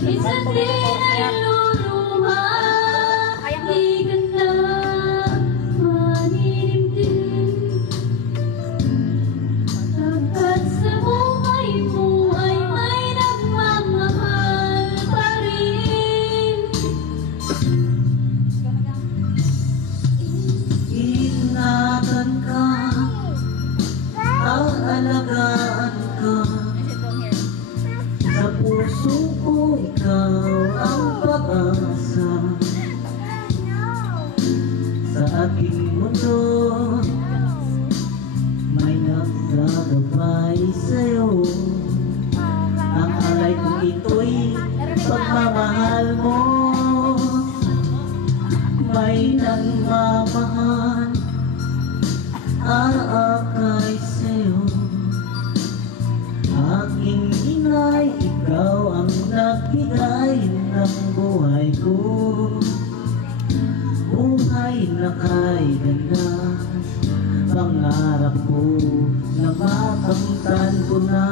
Minsan din ay luluha, di ka na maninindig. Sapagkat sa buhay mo ay may nagmamahal pa rin. Ingatan ka, aalagaan ka. Sa puso ko ikaw ang pag-asa. Sa aking mundo may nagagabay sa'yo. Ang alay kong ito'y pagmamahal mo. May nagmamahal aakay sa'yo. Aking inay, ikaw ang nagbigay ng buhay ko. Buhay na kay ganda, pangarap ko na makamtan ko na.